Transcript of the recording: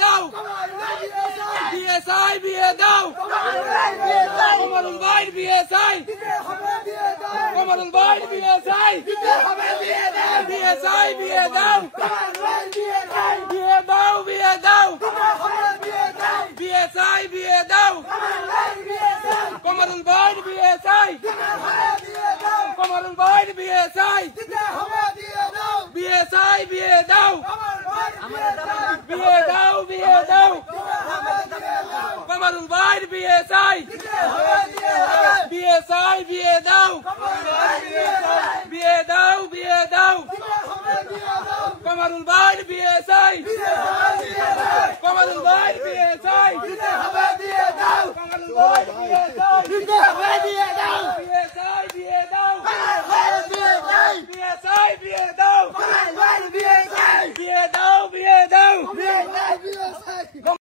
দাও বিএসআই বিয়ে দাও কমরুল ভাই বিএসআই কমরুল ভাই বিএসআই বিএসআই বিয়ে দাও বিয়ে দাও বিয়ে দাও বিএসআই বিয়ে দাও কমরুল ভাই বিএসআই কমরুল ভাই বিএসআই বিএসআই বিয়ে দাও বিয়ে দাও বিয়ে দাও কমরুল ভাই বিএসআই বিএসআই বিয়ে দাও বিয়ে দাও বিয়ে দাও কমরুল ভাই বিএসআই কমরুল ভাই বিএসআই কমরুল ভাই বিএসআই বিএসআই বিয়ে দাও বিএসআই বিয়ে দাও